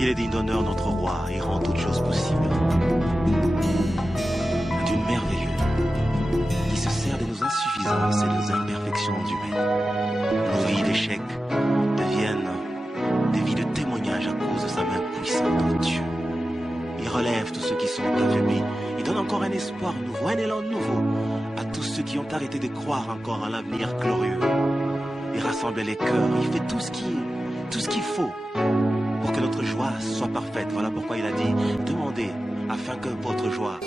Il est digne d'honneur notre roi et rend toutes choses possibles. Dieu merveilleux, qui se sert de nos insuffisances et de nos imperfections humaines. Nos vies d'échecs deviennent des vies de témoignage à cause de sa main puissante en Dieu. Il relève tous ceux qui sont affaiblis. Il donne encore un espoir nouveau, un élan nouveau à tous ceux qui ont arrêté de croire encore à l'avenir glorieux. Il rassemble les cœurs, il fait tout ce qu'il faut pour que notre joie soit parfaite. Voilà pourquoi il a dit, demandez afin que votre joie...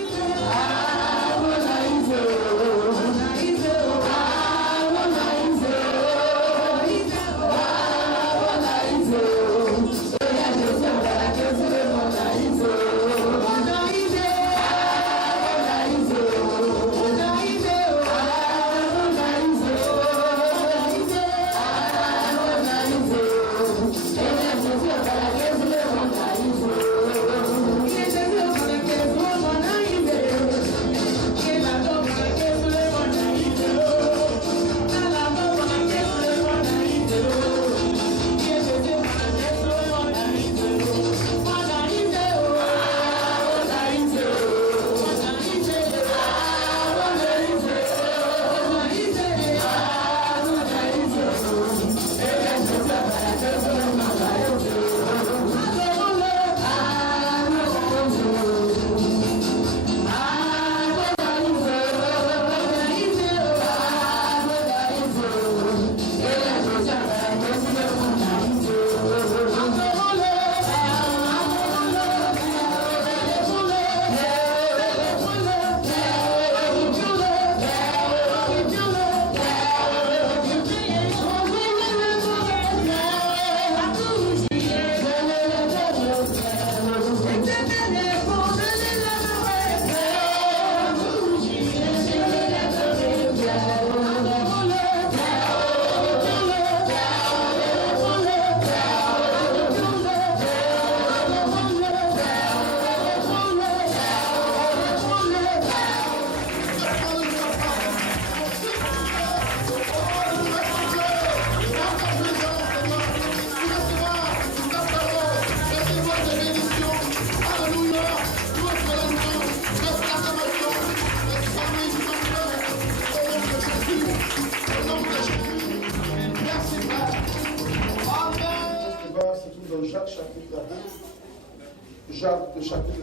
Jacques, le chapitre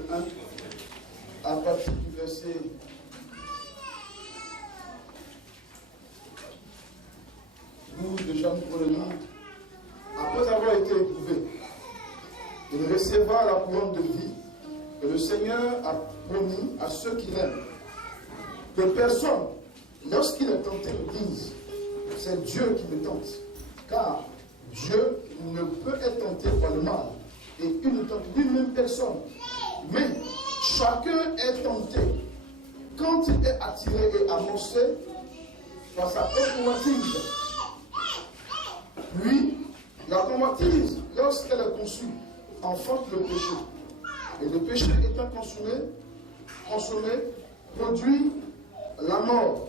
1, à partir du verset 12 de Jean pour le nom. Après avoir été éprouvé, il recevra la couronne de vie que le Seigneur a promis à ceux qui l'aiment. Que personne, lorsqu'il est tenté, ne dise « c'est Dieu qui me tente », car Dieu ne peut être tenté par le mal. Et il ne tente lui-même personne. Mais chacun est tenté quand il est attiré et amorcé par sa propre convoitise. Puis, la convoitise, lorsqu'elle est conçue, enfante le péché. Et le péché étant consommé, produit la mort.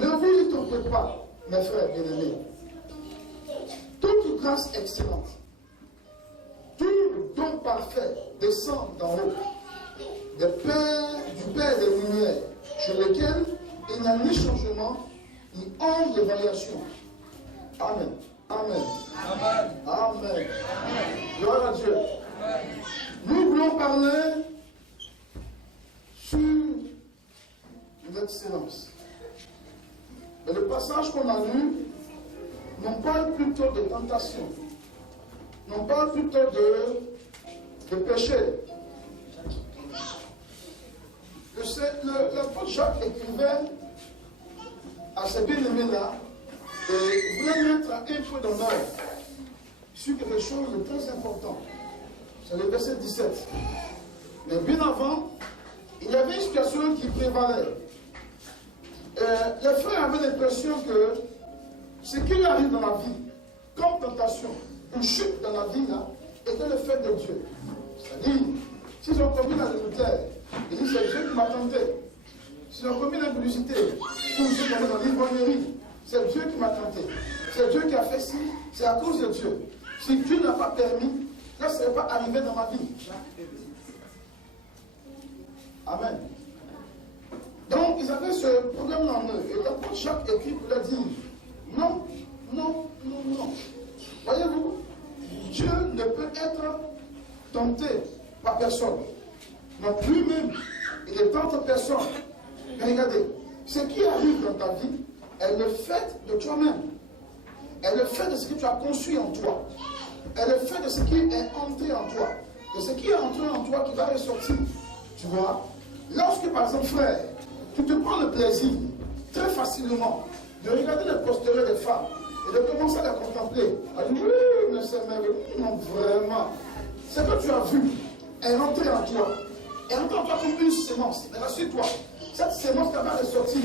Ne vous y trompez pas, mes frères bien-aimés. Toute grâce excellente, tout don parfait descend d'en haut, du Père des Lumières, sur lequel il n'y a ni changement, ni honte de variation. Amen. Amen. Amen. Amen. Gloire à Dieu. Nous voulons parler sur l'excellence. Mais le passage qu'on a lu, on parle plutôt de tentation. On parle plutôt de péché. L'apôtre Jacques écrivait à ces bien-aimés-là et voulait mettre un peu d'honneur sur quelque chose de très important. C'est le verset 17. Mais bien avant, il y avait une situation qui prévalait. Les frères avaient l'impression que ce qui leur arrive dans la vie, comme tentation, une chute dans la vie, là, était le fait de Dieu. C'est-à-dire, s'ils ont commis l'adultère, ils disent c'est Dieu qui m'a tenté. S'ils ont commis l'impudicité, ou s'ils ont commis dans l'ivrognerie, c'est Dieu qui m'a tenté. C'est Dieu qui a fait ci, c'est à cause de Dieu. Si Dieu n'a pas permis, là, ça n'est pas arrivé dans ma vie. Amen. Donc, ils avaient ce problème en eux. Et l'apôtre Jacques écrit pour leur dire, non, non, non, non. Voyez-vous, Dieu ne peut être tenté par personne. Donc lui-même, il ne tente personne. Mais regardez, ce qui arrive dans ta vie est le fait de toi-même. Est le fait de ce que tu as conçu en toi. Est le fait de ce qui est entré en toi. De ce qui est entré en toi qui va ressortir. Tu vois? Lorsque, par exemple, frère, tu te prends le plaisir, très facilement, de regarder les postéreux des femmes et de commencer à les contempler. À dire, oui, mais c'est merveilleux. Non, vraiment. Ce que tu as vu est rentré en toi. Est rentré en toi comme une sémence. Mais rassure-toi, cette sémence qui va ressortir.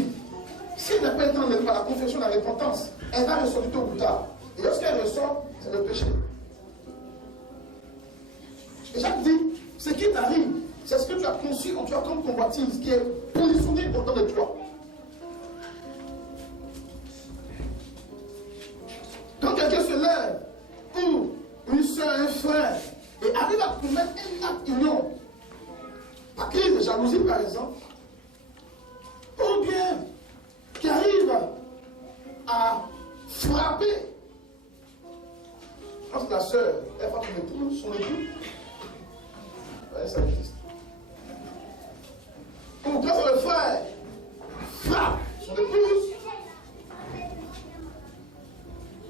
Si elle n'a pas été enlevée par la confession de la repentance, elle va ressortir tôt ou tard. Et lorsqu'elle ressort, c'est le péché. Et Jacques dit, ce qui t'arrive, c'est ce que tu as conçu en toi comme convoitise, qui est positionné autour de toi. Quand quelqu'un se lève, ou une soeur, un frère, et arrive à commettre un acte union, par crise de jalousie par exemple, ou bien qui arrive à frapper, quand la soeur, elle frappe son époux, ça existe. Ou quand le frère frappe son épouse,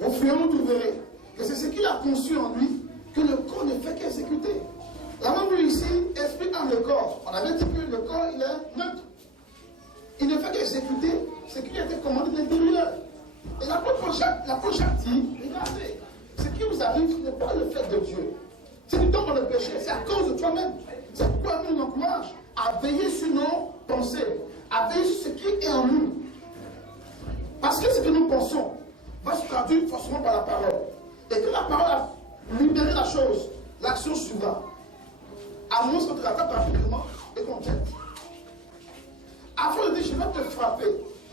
au fur et à mesure, vous verrez que c'est ce qu'il a conçu en lui que le corps ne fait qu'exécuter. La même ici explique dans le corps. On avait dit que le corps, il est neutre. Il ne fait qu'exécuter ce qui a été commandé de l'intérieur. Et l'apôtre Jacques dit, regardez, ce qui vous arrive, ce n'est pas le fait de Dieu. Si tu tombes dans le péché, c'est à cause de toi-même. C'est pourquoi nous nous encourage à veiller sur nos pensées, à veiller sur ce qui est en nous. Parce que ce que nous pensons va se traduire forcément par la parole. Et que la parole a libéré la chose, l'action suivra. À moins qu'on te rattrape rapidement et qu'on t'aide. Avant de dire, je vais te frapper.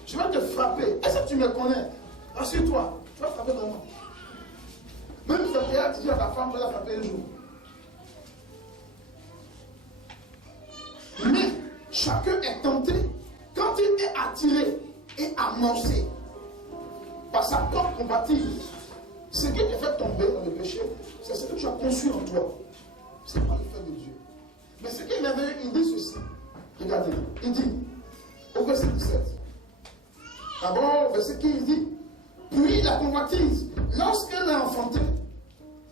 Je vais te frapper. Est-ce que tu me connais? Rassure-toi, tu vas frapper vraiment. Même si tu dis à ta femme, je vais la frapper un jour. Mais chacun est tenté quand il est attiré et amorcé par sa propre combative. Ce qui te fait tomber dans le péché, c'est ce que tu as conçu en toi. Ce n'est pas le fait de Dieu. Mais ce qui est merveilleux, il dit ceci. Regardez, il dit, au verset 17. D'abord, verset 15, il dit, puis la convoitise, lorsqu'elle a enfanté,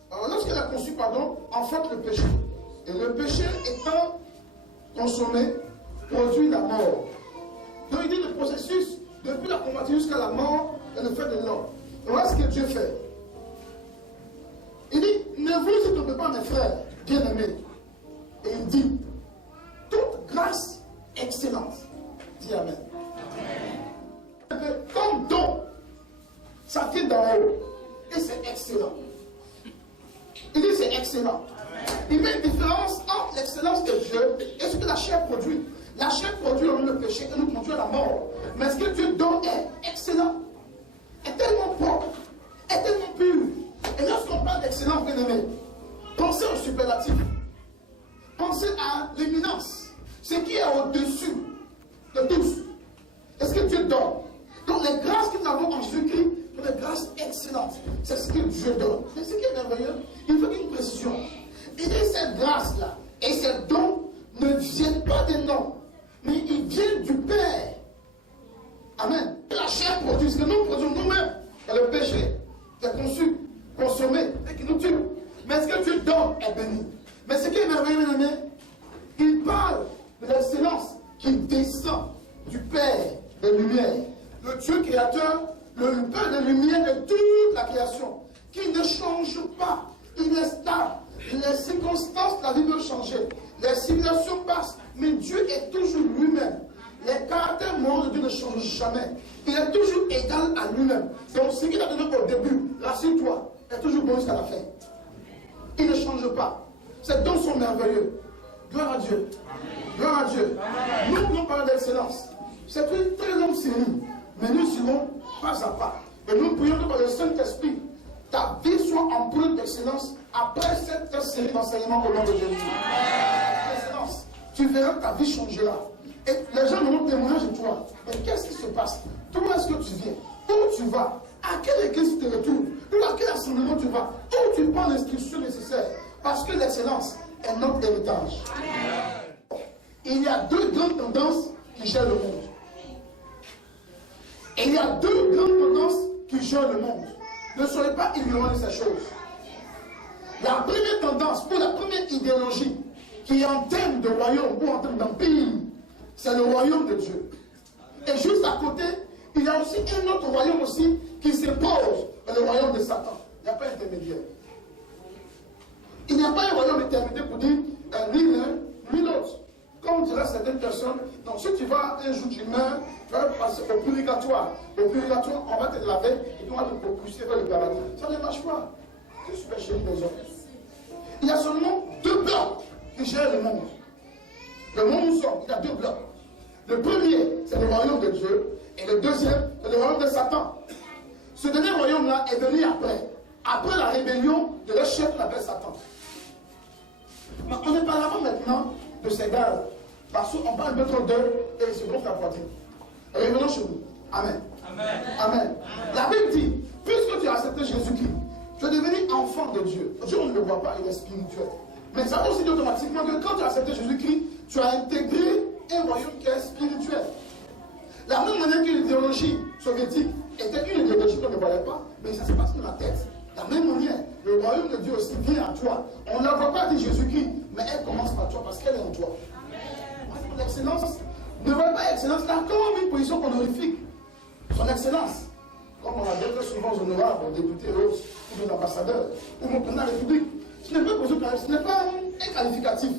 lorsqu'elle a conçu, enfante le péché. Et le péché étant consommé, produit la mort. Donc il dit le processus, depuis la convoitise jusqu'à la mort, est le fait de l'homme. Voilà ce que Dieu fait. Il dit, ne vous étonnez pas, mes frères, bien-aimés. Et il dit, toute grâce excellente. Dis Amen. Comme don, ça vient d'en haut. Et c'est excellent. Il dit, c'est excellent. Il met une différence entre l'excellence de Dieu et ce que la chair produit. La chair produit en nous le péché et nous conduit à la mort. Mais ce que Dieu donne est excellent. Est tellement propre. Est tellement pur. Et lorsqu'on parle d'excellence, bien aimé, pensez au superlatif. Pensez à l'éminence. Ce qui est au-dessus de tous. Est-ce que Dieu donne? Donc les grâces que nous avons en Jésus-Christ sont des grâces excellentes. C'est ce que Dieu donne. Mais ce qui est merveilleux, il faut une précision. Il dit cette grâce-là et ces dons ne viennent pas des noms, mais ils viennent du Père. Amen. La chair produit ce que nous produisons nous-mêmes. Et le péché est conçu, consommé et qui nous tue. Mais ce que Dieu donne est béni. Mais ce qui est merveilleux, mes amis, il parle de l'excellence qui descend du Père de lumière. Le Dieu créateur, le Père de lumière de toute la création, qui ne change pas. Il est stable. Les circonstances de la vie peuvent changer. Les civilisations passent. Mais Dieu est toujours lui-même. Les caractères moraux de Dieu ne changent jamais. Il est toujours égal à lui-même. Donc ce qu'il a donné au début, rassure-toi, est toujours bon jusqu'à la fin. Il ne change pas. Ses dons sont merveilleux. Gloire à Dieu. Gloire à Dieu. Amen. Nous voulons parler d'excellence. C'est une très longue série. Mais nous irons pas à pas. Et nous prions que par le Saint-Esprit, ta vie soit empreinte d'excellence après cette série d'enseignements au nom de Jésus, tu verras ta vie changer là. Et les gens me donnent témoignage de toi. Mais qu'est-ce qui se passe? D'où est-ce que tu viens? Où tu vas? À quelle église tu te retournes? Ou à quel assemblement tu vas? Où tu prends l'instruction nécessaire? Parce que l'excellence est notre héritage. Il y a deux grandes tendances qui gèrent le monde. Et il y a deux grandes tendances qui gèrent le monde. Ne soyez pas ignorants de ces choses. La première tendance, ou la première idéologie qui est en termes de royaume ou en termes d'empire, c'est le royaume de Dieu. Et juste à côté, il y a aussi un autre royaume aussi qui s'impose, le royaume de Satan. Il n'y a pas d'intermédiaire. Il n'y a pas un royaume intermédiaire pour dire ni l'un ni l'autre. Comme diraient certaines personnes, donc si tu vas un jour tu meurs, tu vas passer au purgatoire. Au purgatoire, on va te laver et puis on va te propulser vers le paradis. Ça ne marche pas. Je suis chez les hommes. Il y a seulement deux blocs qui gèrent le monde. Le monde où nous sommes, il y a deux blocs. Le premier, c'est le royaume de Dieu. Et le deuxième, c'est le royaume de Satan. Ce dernier royaume-là est venu après. Après la rébellion de leur chef, qu'on appelle Satan. Mais on ne parlera pas maintenant de ces gars. Parce qu'on parle un peu trop d'eux et ils se gonflent la poitrine. Revenons chez nous. Amen. Amen. Amen. La Bible dit, puisque tu as accepté Jésus-Christ, tu es devenu enfant de Dieu. Dieu, on ne le voit pas, il est spirituel. Mais ça aussi dit automatiquement que quand tu as accepté Jésus-Christ, tu as intégré un royaume qui est spirituel. La même manière que l'idéologie soviétique était une idéologie qu'on ne voyait pas, mais ça se passe dans la tête. De la même manière, le royaume de Dieu aussi vient à toi. On ne la voit pas dire Jésus-Christ, mais elle commence par toi parce qu'elle est en toi. L'excellence ne voit pas l'excellence là comme une position honorifique. Son excellence, comme on l'a dit très souvent aux honorables, aux députés, aux ambassadeurs, ou mon président de la République, ce n'est pas un qualificatif.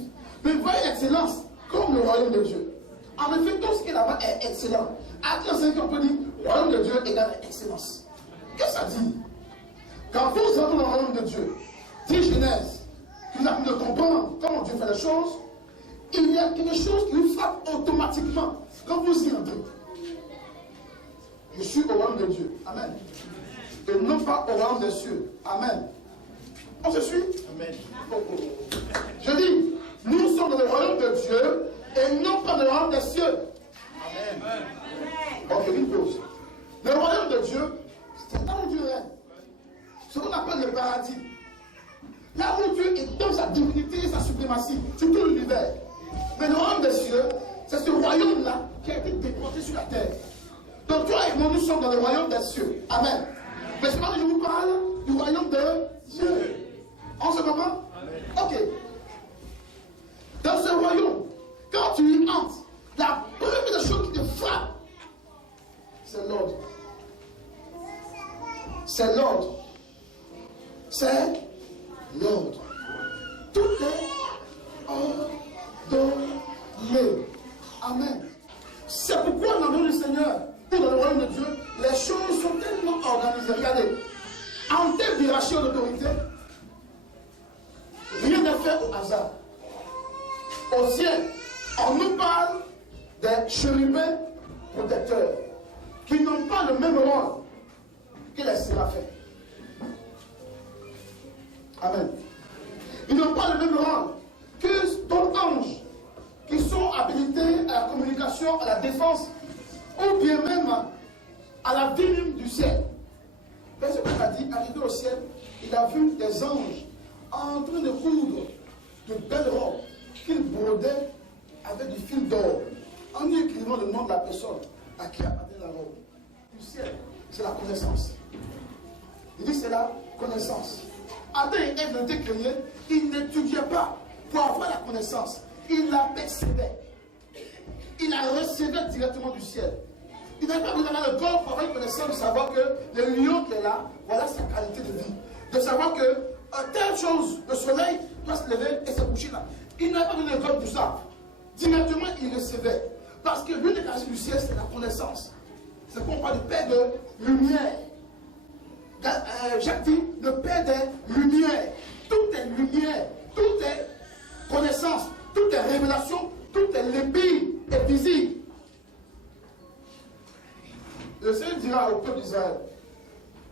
Mais voyez l'excellence comme le royaume de Dieu. En effet, tout ce qui est là-bas est excellent. À qui on peut dire royaume de Dieu égale excellence. Qu'est-ce que ça dit? Quand vous entrez dans le royaume de Dieu, dit Genèse, qui nous a permis de comprendre comment Dieu fait les choses, il y a quelque chose qui vous frappe automatiquement quand vous y entrez. Je suis au royaume de Dieu. Amen. Et non pas au royaume des cieux. Amen. On se suit? Amen. Je dis, nous sommes dans le royaume de Dieu et non pas dans le royaume des cieux. Amen. Ok, une pause. Le royaume de Dieu, c'est là où Dieu règne. Ce qu'on appelle le paradis. Là où Dieu est dans sa divinité et sa suprématie sur tout l'univers. Mais le royaume des cieux, c'est ce royaume-là qui a été déporté sur la terre. Donc toi et moi, nous sommes dans le royaume des cieux. Amen. Mais ce matin, je vous parle du royaume de Dieu. On se comprend? Ok. Dans ce royaume, quand tu y entres, la première chose qui te frappe, c'est l'ordre. C'est l'ordre. C'est l'ordre. Tout est ordonné. Amen. C'est pourquoi dans le nom du Seigneur, ou dans le royaume de Dieu, les choses sont tellement organisées. Regardez, en termes d'hierarchie et d'autorité, rien n'est fait au hasard. Au ciel, on nous parle des chérubins protecteurs qui n'ont pas le même rôle que les séraphins. Amen. Ils n'ont pas le même rôle que ton ange, qui sont habilités à la communication, à la défense, ou bien même à la vie même du ciel. Mais ce qu'on a dit, arrivé au ciel, il a vu des anges en train de coudre de belles robes qu'ils brodaient avec du fil d'or, en y écrivant le nom de la personne à qui appartient la robe. Du ciel, c'est la connaissance. Il dit c'est la connaissance. Adam et Ève ont été créés, ils n'étudiaient pas pour avoir la connaissance. Ils la percevaient. Ils la recevaient directement du ciel. Il n'avait pas besoin d'avoir le corps pour avoir une connaissance, de savoir que le lion qui est là, voilà sa qualité de vie. De savoir que telle chose, le soleil doit se lever et se coucher là. Il n'avait pas besoin de corps pour ça. Directement, il recevait. Parce que l'une des caractéristiques du ciel, c'est la connaissance. C'est qu'on parle du Père de lumière. Jacques dit, le Père des lumières. Tout est lumière, tout est connaissance, tout est révélation, tout est limpide et visible. Le Seigneur dira au peuple d'Israël,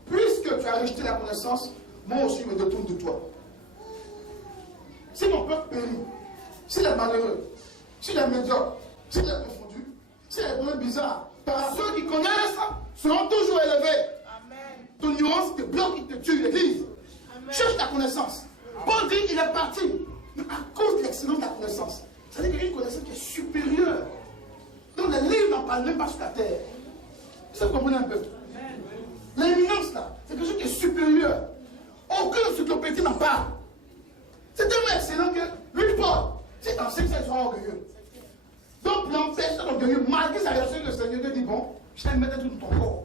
puisque tu as rejeté la connaissance, moi aussi je me détourne de toi. peuple périt, s'il est malheureux, s'il est médiocre, s'il est confondu, s'il est vraiment bizarre, par ceux qui connaissent seront toujours élevés. Amen. Ton ignorance te bloque, il te tue, l'église. Cherche ta connaissance. Paul dit il est parti, mais à cause de l'excellence de la connaissance. C'est-à-dire qu'il y a une connaissance qui est supérieure. Donc les livres n'en parlent même pas sur la terre. Vous comprenez un peu? L'éminence là, c'est quelque chose qui est supérieur. Aucune encyclopédie n'en parle. C'est tellement excellent que lui, Paul, c'est en sexe, il sera orgueilleux. Donc l'empêche d'être orgueilleux, malgré sa réaction, le Seigneur lui dit bon, je vais mettre tout dans ton corps.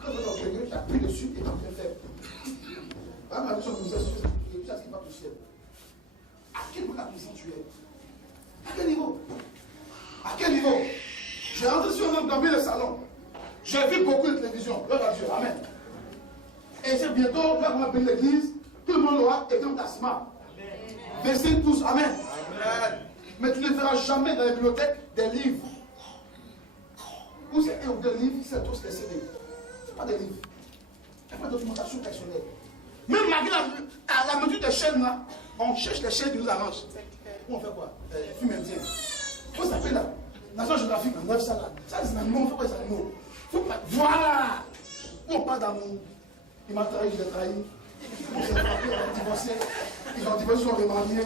Quand tu es orgueilleux, tu appuies dessus et tu en fais faible. Ah, ma mission nous assure, et puis ça, ce qui va tout ciel. À quel niveau la puissance tu es? À quel niveau? À quel niveau? J'ai rentré sur un homme dans le salon. J'ai vu beaucoup de télévision. Gloire à Dieu. Amen. Et c'est bientôt, là, on va bénir l'église. Tout le monde aura été en tassement. Versez tous. Amen. Amen. Mais tu ne verras jamais dans la bibliothèque des livres. Où c'est un ou deux livres, c'est tous les CD. Ce pas des livres. Il n'y a pas de documentation personnelle. Même malgré la mesure des chaînes là, on cherche les chaînes qui nous arrangent. Où on fait quoi? Film indien. Comment ça s'appelle là? National Geographic, on enlève ça là. Ça, les animaux, on fait quoi les animaux? Faut pas. Voilà! Où on parle d'amour. Il m'a trahi, je l'ai trahi. On s'est frappé, on a divorcé. Ils ont divorcé, ils ont remarié.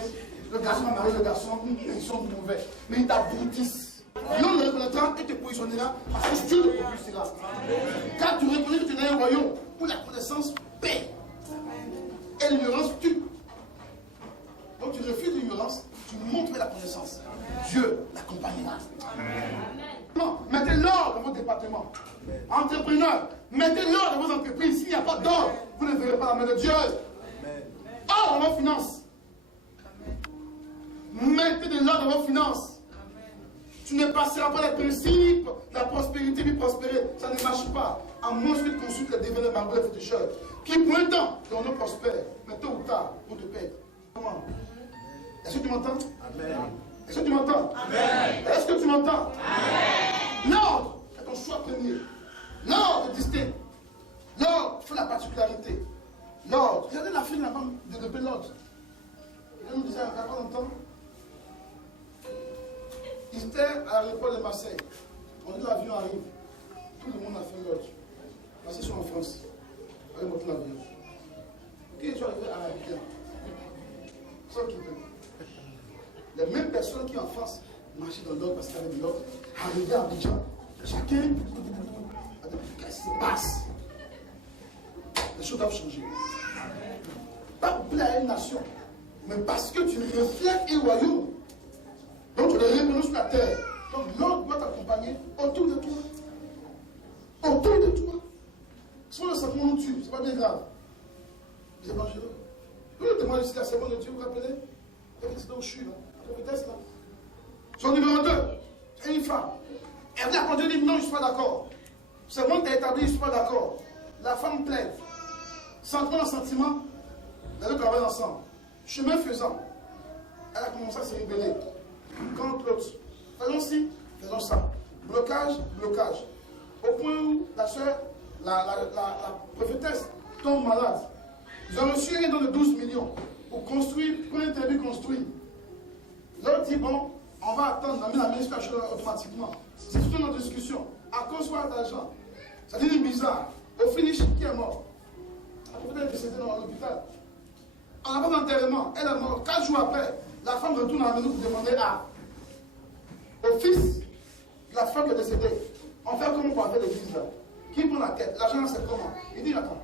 Le garçon a marié le garçon, ils sont mauvais. Mais ils t'aboutissent. L'homme le reconnaîtra et te positionnera parce que Dieu te propulsera. Car tu reconnais que tu es dans un royaume où la connaissance paie. Et l'ignorance tue. Donc tu refuses l'ignorance, tu montres la connaissance. Dieu l'accompagnera. Non, mettez l'ordre dans vos départements. Entrepreneurs, mettez l'ordre dans vos entreprises. S'il n'y a pas d'ordre, vous ne verrez pas la main de Dieu. Ordre dans vos finances. Mettez de l'ordre dans vos finances. Tu ne passeras pas les principes de la prospérité puis prospérer. Ça ne marche pas. À moins que tu consultes les devenus marbrés et féticheurs qui, pour un temps, on prospère. Mais tôt ou tard, on te pète. Comment? Est-ce que tu m'entends? Amen. Est-ce que tu m'entends? Amen. Est-ce que tu m'entends? Amen. L'ordre est ton choix premier. L'ordre est distinct. L'ordre fait la particularité. L'ordre. Regardez la fille là-bas développer l'ordre. Elle nous disait il n'y a pas longtemps. Il était à l'aéroport de Marseille. On dit l'avion arrive. Tout le monde a fait l'ordre. Parce qu'ils sont en France. Allez monter l'avion. Qui est arrivé à Abidjan? Sans qui peut. Les mêmes personnes qui en France marchaient dans l'ordre parce qu'il y avait de l'ordre, arrivaient à Abidjan. Chacun. Qu'est-ce qui se passe? Les choses doivent changer. Pas pour plaire à une nation, mais parce que tu reflètes un royaume. Donc tu le répands sur la terre. Donc l'ordre doit t'accompagner autour de toi. Autour de toi. Si le sentiment nous tue, c'est pas bien grave. C'est dangereux. Vous le témoin ici, la servante de Dieu, vous vous rappelez? C'est là où je suis, là. La vitesse, là. Son numéro 2, c'est une femme. Elle vient à Dieu dit non, je ne suis pas d'accord. C'est bon, tu as établi, je ne suis pas d'accord. La femme plaide. Sentiment en sentiment, les deux travaillent ensemble. Chemin faisant, elle a commencé à se rébeller contre l'autre. Faisons ci, faisons ça. Blocage, blocage. Au point où la soeur, la prophétesse, tombe malade. Ils ont reçu un don de 12 millions pour construire, pour un terrain construit. L'autre dit bon, on va attendre, on a mis la ministre automatiquement. C'est toute une autre discussion. À cause d'argent. Ça devient bizarre. Au finish, qui est mort? La prophétesse est décédée dans l'hôpital. On n'a pas d'enterrement. Elle est morte. 4 jours après, la femme retourne à la maison pour demander au fils de la femme qui est décédée. On fait comment pour faire l'église là? Qui prend la tête? L'argent, c'est comment? Il dit attends,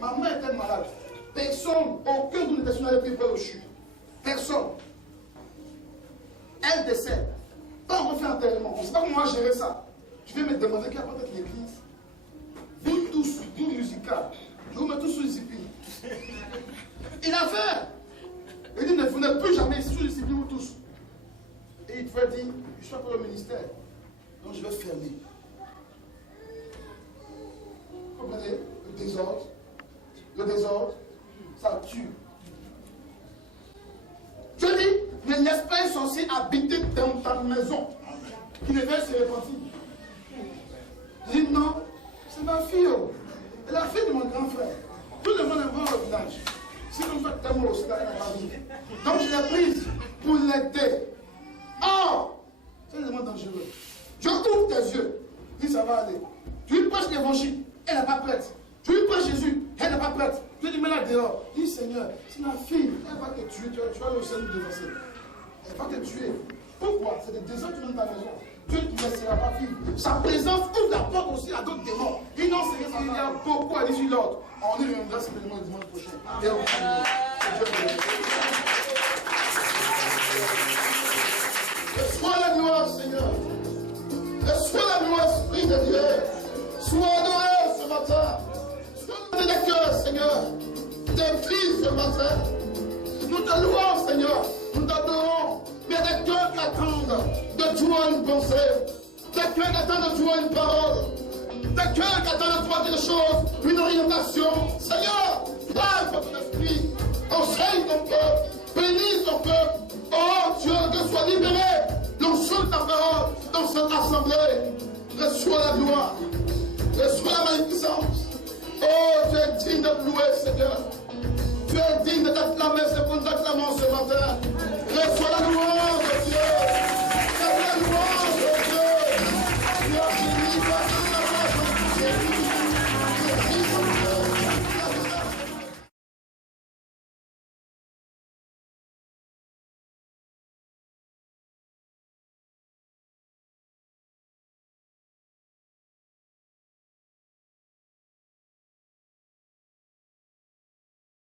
ma mère était malade. Personne, aucun de nous n'avait pris au CHU. Personne. Elle décède. Quand on fait enterrement, on ne sait pas comment gérer ça. Je vais me demander qui a peut-être l'église. Vous tous, vous musicales, je vous mets tous sous discipline. Il a fait. Il dit, ne venez plus jamais ici sous discipline, vous tous. Et il devait dire, je suis pas pour le ministère. Donc je vais fermer. Vous comprenez? Le désordre, ça tue. Je dis, ne laisse pas un sorcier habiter dans ta maison qui ne veut se repentir. Je dis, non, c'est ma fille. C'est la fille de mon grand frère. Tout le monde est mort au village. Si comme ça, tu es mort aussi, elle n'a pas vie. Donc je l'ai prise. pour l'aider. Or, c'est vraiment dangereux. Je ouvre tes yeux. Dis, ça va aller. Tu lui prêches l'évangile, elle n'est pas prête. Tu lui prêches Jésus, elle n'est pas prête. Tu lui mets là dehors. Dis, Seigneur, c'est ma fille, elle va te tuer. Tu vas le Seigneur dévancer. Elle va te tuer. Pourquoi? C'est des désirs qui viennent de ta maison. Dieu ne te laissera pas vivre. Sa présence ouvre la porte aussi à d'autres démons. Il n'en sait rien, il y a beaucoup à dire sur l'autre. On y reviendra simplement le dimanche prochain. Et on continue. Reçois la gloire, Seigneur. Reçois la gloire, Esprit de Dieu. Sois adoré ce matin. Sois de des cœurs, Seigneur. T'inflige ce matin. Nous te louons, Seigneur. Nous t'adorons. Mais des cœurs qui attendent de toi une pensée. Des cœurs qui attendent de toi une parole. Des cœurs qui attendent de toi quelque chose, une orientation. Seigneur, parle par ton esprit. Enseigne ton peuple. Bénis ton peuple. Oh Dieu, que soit libéré l'onction de ta parole dans cette assemblée. Reçois la gloire. Reçois la magnificence. Oh, tu es digne de louer, Seigneur. Tu es digne de t'acclamer, c'est pour nous acclamons ce matin. Reçois la gloire.